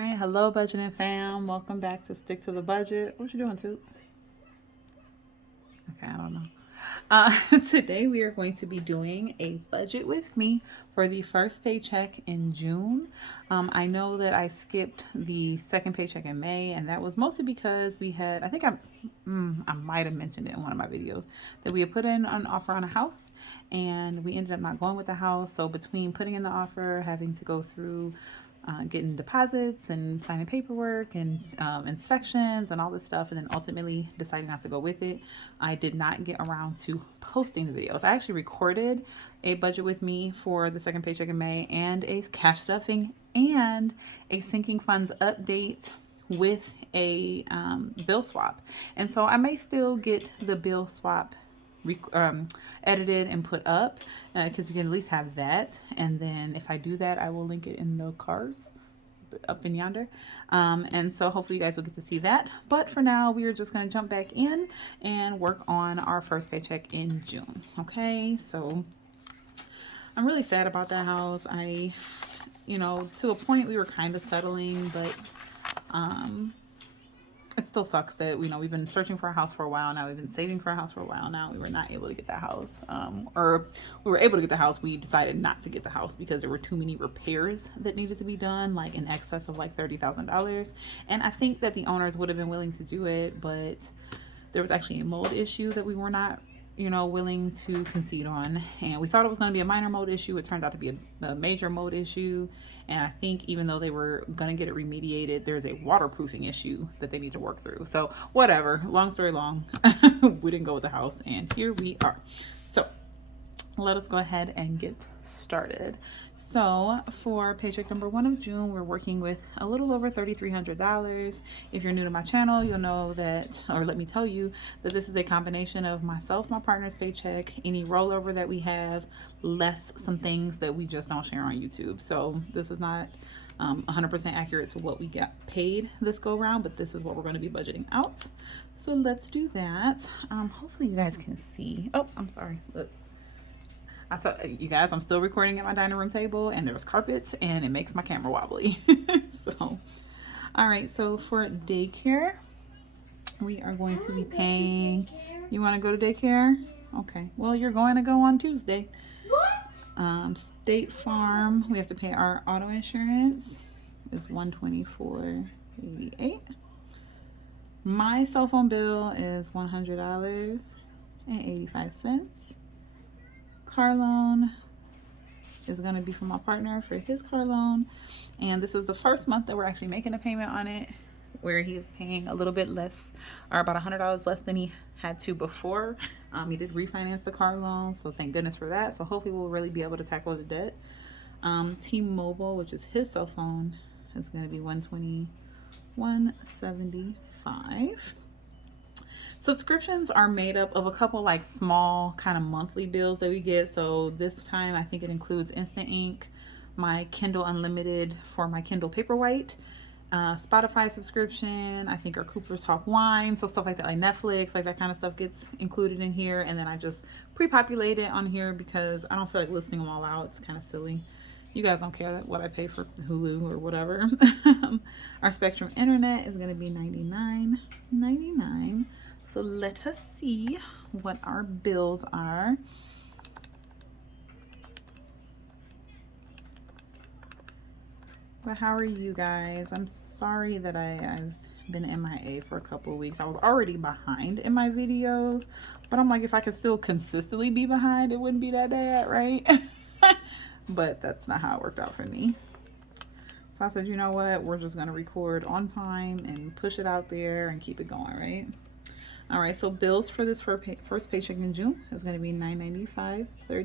All right, hello, budgeting fam. Welcome back to Stick to the Budget. What you doing, Toot? Okay, I don't know. Today we are going to be doing a budget with me for the first paycheck in June. I know that I skipped the second paycheck in May, and that was mostly because we had, I might have mentioned it in one of my videos, that we had put in an offer on a house and we ended up not going with the house. So between putting in the offer, having to go through getting deposits and signing paperwork and inspections and all this stuff, and then ultimately deciding not to go with it, I did not get around to posting the videos. I actually recorded a budget with me for the second paycheck in May, and a cash stuffing and a sinking funds update with a bill swap. And so I may still get the bill swap edited and put up, because you can at least have that. And then if I do that, I will link it in the cards up in yonder. And so hopefully you guys will get to see that. But for now, we are just going to jump back in and work on our first paycheck in June. Okay, so I'm really sad about that house. To a point we were kind of settling, but it still sucks that we've been searching for a house for a while now. We've been saving for a house for a while now. We were not able to get that house, or we were able to get the house. We decided not to get the house because there were too many repairs that needed to be done, like in excess of like $30,000. And I think that the owners would have been willing to do it, but there was actually a mold issue that we were not willing to concede on. And we thought it was going to be a minor mold issue. It turned out to be a major mold issue. And I think even though they were going to get it remediated, there's a waterproofing issue that they need to work through. So whatever, long story long, we didn't go with the house, and here we are. So let us go ahead and get started. So for paycheck number 1 of June, we're working with a little over $3,300. If you're new to my channel, you'll know that, or let me tell you that this is a combination of myself, my partner's paycheck, any rollover that we have, less some things that we just don't share on YouTube. So this is not 100% accurate to what we got paid this go round, but this is what we're going to be budgeting out. So let's do that. Hopefully you guys can see. Oh, I'm sorry. Look. I tell you guys, I'm still recording at my dining room table, and there's carpets, and it makes my camera wobbly. So, all right. So for daycare, we are going to be paying. You want to go to daycare? Okay. Well, you're going to go on Tuesday. What? State Farm. We have to pay our auto insurance. Is $124.88. My cell phone bill is $100.85. Car loan is going to be from my partner for his car loan, and this is the first month that we're actually making a payment on it, where he is paying a little bit less, or about $100 less than he had to before. He did refinance the car loan, so thank goodness for that. So hopefully we'll really be able to tackle the debt. T-Mobile, which is his cell phone, is going to be $121.75. Subscriptions are made up of a couple like small kind of monthly bills that we get. So this time I think it includes Instant Ink, my Kindle Unlimited for my Kindle Paperwhite, Spotify subscription, I think our Cooper's Hawk Wine, so stuff like that, like Netflix, like that kind of stuff gets included in here. And then I just pre-populate it on here because I don't feel like listing them all out. It's kind of silly. You guys don't care what I pay for Hulu or whatever. Our Spectrum Internet is going to be $99.99. So let us see what our bills are. But how are you guys? I'm sorry that I've been MIA for a couple of weeks. I was already behind in my videos, but I'm like, if I could still consistently be behind, it wouldn't be that bad, right? But that's not how it worked out for me. So I said, you know what? We're just going to record on time and push it out there and keep it going, right? All right, so bills for this first paycheck in June is going to be $995.34. Babe.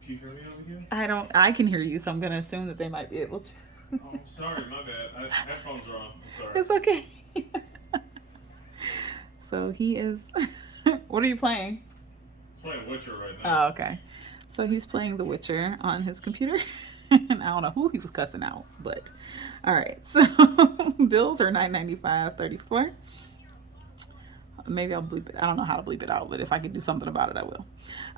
Can you hear me over here? I can hear you, so I'm going to assume that they might be able to. Oh, I'm sorry, my bad. Headphones are on. I'm sorry. It's okay. So he is. What are you playing? I'm playing Witcher right now. Oh, okay. So he's playing The Witcher on his computer. And I don't know who he was cussing out, but all right. So bills are $995.34. maybe I'll bleep it. I don't know how to bleep it out, but if I could do something about it, I will.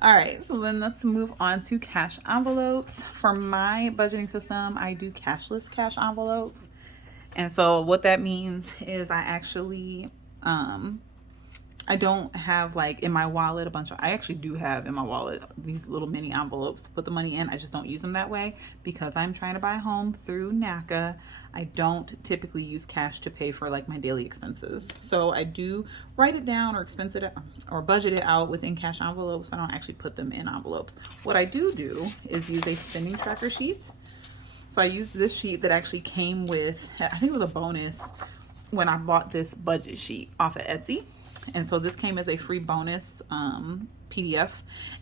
All right, so then let's move on to cash envelopes. For my budgeting system, I do cashless cash envelopes. And so what that means is I actually, I don't have like in my wallet I actually do have in my wallet these little mini envelopes to put the money in. I just don't use them that way because I'm trying to buy a home through NACA. I don't typically use cash to pay for like my daily expenses. So I do write it down or expense it or budget it out within cash envelopes, but I don't actually put them in envelopes. What I do is use a spending tracker sheet. So I used this sheet that actually came with, I think it was a bonus when I bought this budget sheet off of Etsy. And so this came as a free bonus PDF.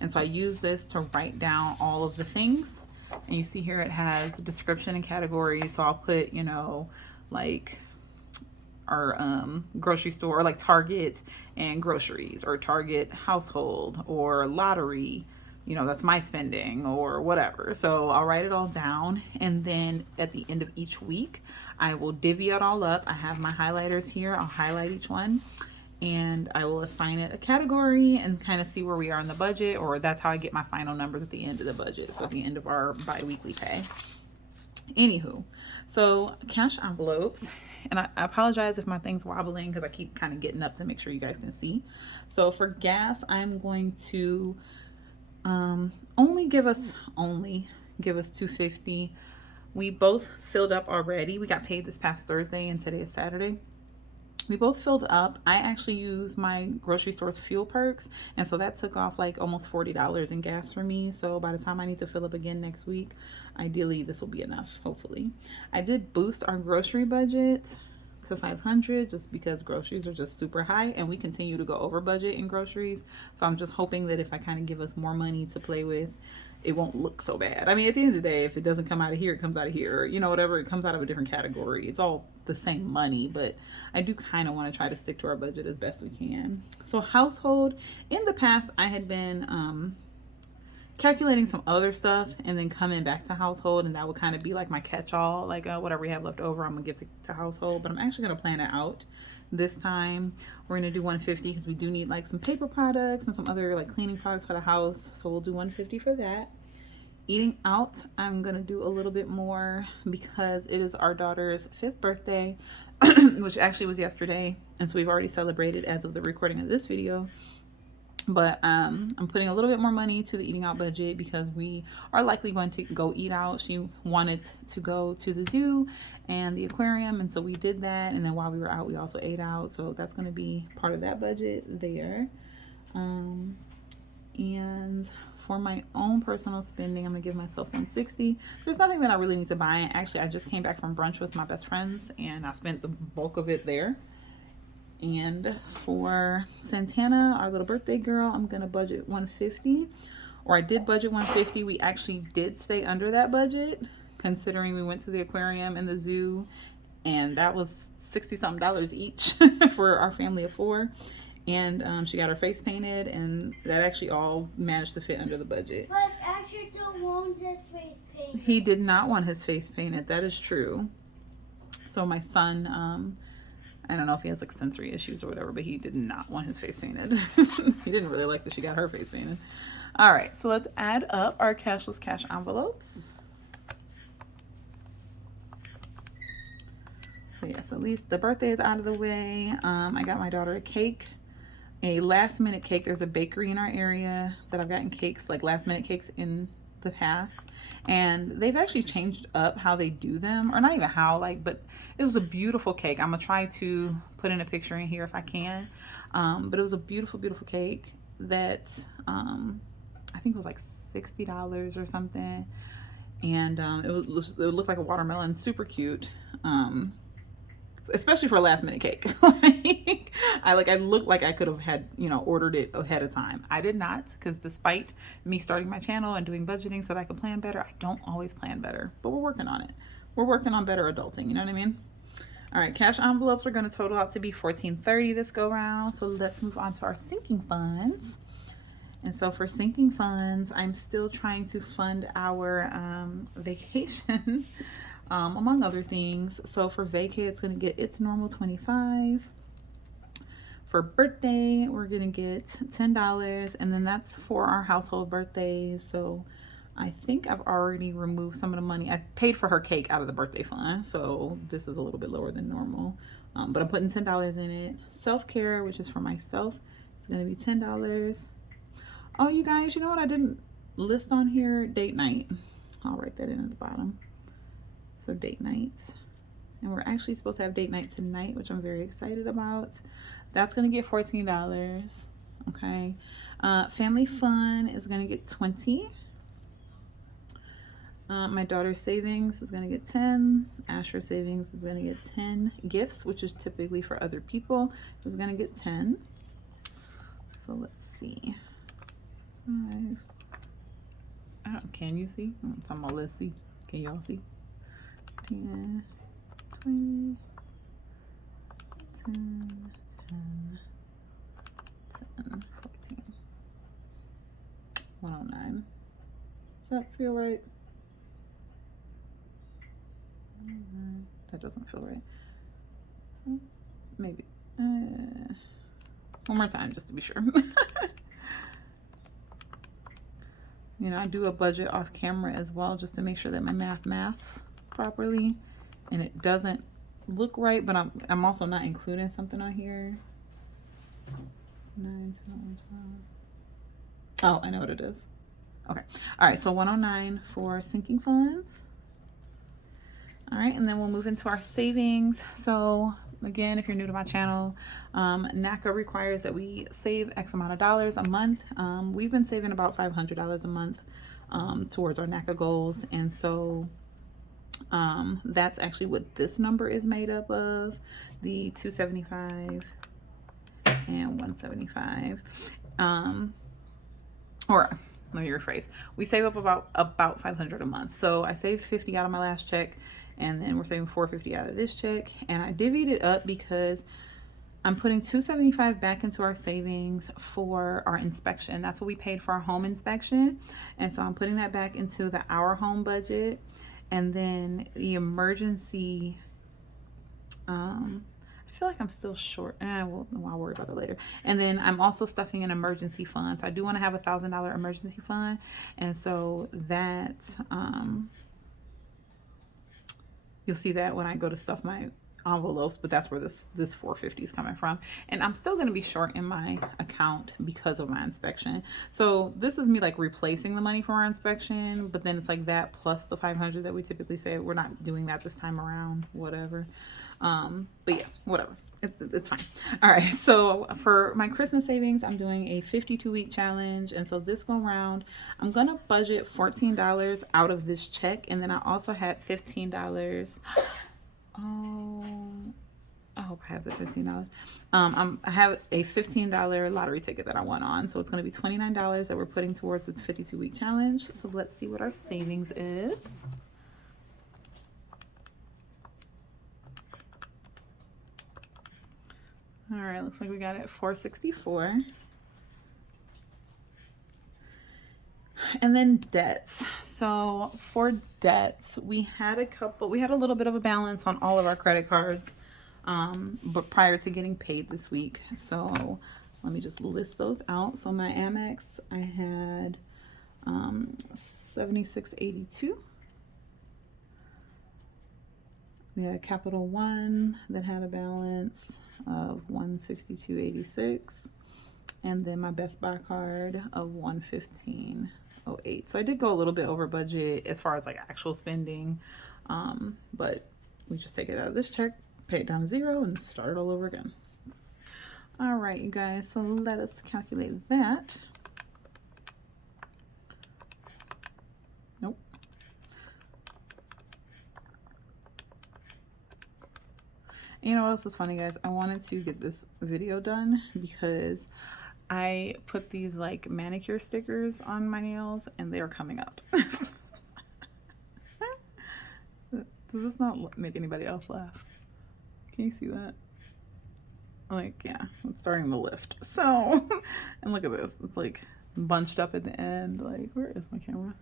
And so I use this to write down all of the things. And you see here it has description and categories. So I'll put, you know, like our grocery store, or like Target and groceries, or Target household, or lottery. You know, that's my spending or whatever. So I'll write it all down. And then at the end of each week, I will divvy it all up. I have my highlighters here. I'll highlight each one. And I will assign it a category and kind of see where we are in the budget, or that's how I get my final numbers at the end of the budget. So at the end of our bi-weekly pay. Anywho, so cash envelopes, and I apologize if my thing's wobbling because I keep kind of getting up to make sure you guys can see. So for gas, I'm going to only give us $2.50. We both filled up already. We got paid this past Thursday and today is Saturday. We both filled up. I actually use my grocery store's fuel perks, and so that took off like almost $40 in gas for me. So by the time I need to fill up again next week, ideally this will be enough, hopefully. I did boost our grocery budget to $500 just because groceries are just super high, and we continue to go over budget in groceries. So I'm just hoping that if I kind of give us more money to play with, it won't look so bad. I mean, at the end of the day, if it doesn't come out of here, it comes out of here, or, you know, whatever, it comes out of a different category. It's all the same money, but I do kind of want to try to stick to our budget as best we can. So household, in the past, I had been calculating some other stuff and then coming back to household, and that would kind of be like my catch-all, like whatever we have left over, I'm gonna give to household. But I'm actually gonna plan it out this time. We're gonna do 150 because we do need like some paper products and some other like cleaning products for the house, so we'll do 150 for that. Eating out, I'm gonna do a little bit more because it is our daughter's 5th birthday, which actually was yesterday, and so we've already celebrated as of the recording of this video. But I'm putting a little bit more money to the eating out budget because we are likely going to go eat out. She wanted to go to the zoo and the aquarium, and so we did that. And then while we were out, we also ate out. So that's going to be part of that budget there. And for my own personal spending, I'm going to give myself $160. There's nothing that I really need to buy. And actually, I just came back from brunch with my best friends, and I spent the bulk of it there. And for Santana, our little birthday girl, I'm gonna budget $150, or I did budget $150. We actually did stay under that budget, considering we went to the aquarium and the zoo, and that was $60-something each for our family of 4. And she got her face painted, and that actually all managed to fit under the budget. But actually don't want his face painted. He did not want his face painted, that is true. So my son, I don't know if he has like sensory issues or whatever, but he did not want his face painted. He didn't really like that she got her face painted. All right, so let's add up our cashless cash envelopes. So yes, at least the birthday is out of the way. I got my daughter a cake, a last minute cake. There's a bakery in our area that I've gotten cakes, like last minute cakes in the past, and they've actually changed up how they do them, or not even how, like, but it was a beautiful cake. I'm gonna try to put in a picture in here if I can, but it was a beautiful cake that I think it was like $60 or something, and it looked like a watermelon, super cute, especially for a last minute cake. I looked like I could have had, you know, ordered it ahead of time. I did not, because despite me starting my channel and doing budgeting so that I could plan better, I don't always plan better, but we're working on it. We're working on better adulting, you know what I mean? All right, cash envelopes are going to total out to be $14.30 this go round. So let's move on to our sinking funds. And so for sinking funds, I'm still trying to fund our vacation, among other things. So for vacay, it's going to get its normal $25. For birthday, we're gonna get $10, and then that's for our household birthdays. So I think I've already removed some of the money. I paid for her cake out of the birthday fund, so this is a little bit lower than normal. But I'm putting $10 in it. Self-care, which is for myself, it's gonna be $10. Oh, you guys, you know what I didn't list on here? Date night. I'll write that in at the bottom. So date night. And we're actually supposed to have date night tonight, which I'm very excited about. That's gonna get $14. Okay. Family fun is gonna get 20. My daughter's savings is gonna get 10. Asher's savings is gonna get 10. Gifts, which is typically for other people, is gonna get 10. So let's see. 5. Can you see? I'm talking about, let's see. Can y'all see? 10, 20, 10, 10, 10, 14, 109. Does that feel right? That doesn't feel right. Maybe. One more time just to be sure. You know, I do a budget off camera as well just to make sure that my maths properly, and it doesn't look right, but I'm also not including something on here. 9, 10, 12. Oh, I know what it is. Okay. All right, so 109 for sinking funds. All right, and then we'll move into our savings. So again, if you're new to my channel, NACA requires that we save X amount of dollars a month. We've been saving about $500 a month towards our NACA goals. And so that's actually what this number is made up of, the 275 and 175. Or let me rephrase. We save up about $500 a month. So I saved $50 out of my last check, and then we're saving $450 out of this check. And I divvied it up because I'm putting $275 back into our savings for our inspection. That's what we paid for our home inspection. And so I'm putting that back into our home budget. And then the emergency, I feel like I'm still short. I'll worry about it later. And then I'm also stuffing an emergency fund. So I do want to have $1,000 emergency fund. And so that, you'll see that when I go to stuff my envelopes, but that's where this $450 is coming from. And I'm still going to be short in my account because of my inspection. So this is me like replacing the money for our inspection, but then it's like that plus the $500 that we typically save. We're not doing that this time around, whatever. But yeah, whatever. It's fine. All right. So for my Christmas savings, I'm doing a 52-week challenge. And so this go round, I'm going to budget $14 out of this check. And then I also had $15. Oh, I hope I have the $15. I have a $15 lottery ticket that I won on. So it's going to be $29 that we're putting towards the 52-week challenge. So let's see what our savings is. All right, looks like we got it at $464. And then debts. So for debts, we had a little bit of a balance on all of our credit cards, but prior to getting paid this week. So let me just list those out. So my Amex, I had $76.82. We had a Capital One that had a balance of $162.86, and then my Best Buy card of $115.08. So I did go a little bit over budget as far as like actual spending, but we just take it out of this check, pay it down to zero, and start it all over again. All right, you guys, so let us calculate that. Nope. You know what else is funny, guys? I wanted to get this video done because I put these like manicure stickers on my nails and they are coming up. Does this not make anybody else laugh? Can you see that? Like, yeah, it's starting to lift. So, and look at this. It's like bunched up at the end. Like, where is my camera?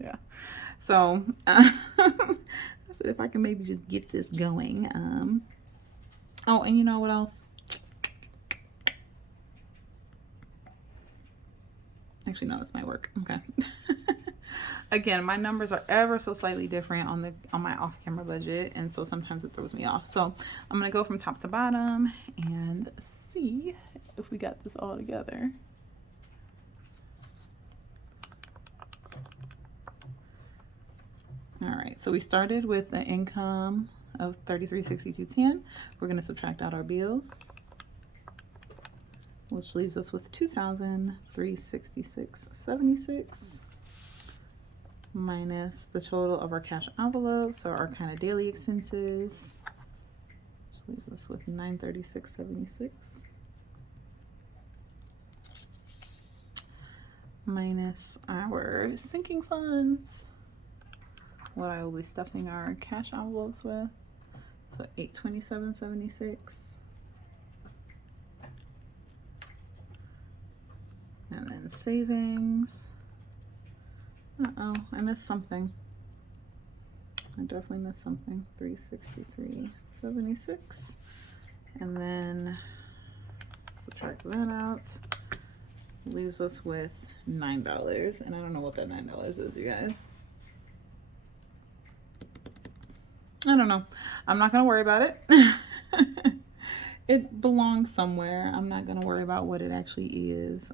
Yeah. So, I said if I can maybe just get this going. Oh, and you know what else? Actually, no, this might work. Okay. Again, my numbers are ever so slightly different on my off-camera budget, and so sometimes it throws me off. So I'm gonna go from top to bottom and see if we got this all together. All right, so we started with the income of $33,62.10. We're gonna subtract out our bills, which leaves us with $2,366.76 minus the total of our cash envelopes, so our kind of daily expenses, which leaves us with $936.76 minus our sinking funds, what I will be stuffing our cash envelopes with, so $827.76. And then savings. Uh-oh, I missed something. I definitely missed something. $363.76. And then subtract that out. Leaves us with $9. And I don't know what that $9 is, you guys. I don't know. I'm not going to worry about it. It belongs somewhere. I'm not going to worry about what it actually is.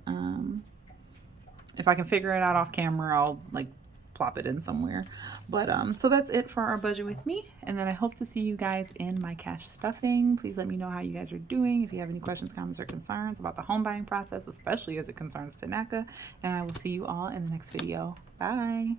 If I can figure it out off camera, I'll like plop it in somewhere. But so that's it for our budget with me. And then I hope to see you guys in my cash stuffing. Please let me know how you guys are doing. If you have any questions, comments, or concerns about the home buying process, especially as it concerns Tanaka. And I will see you all in the next video. Bye.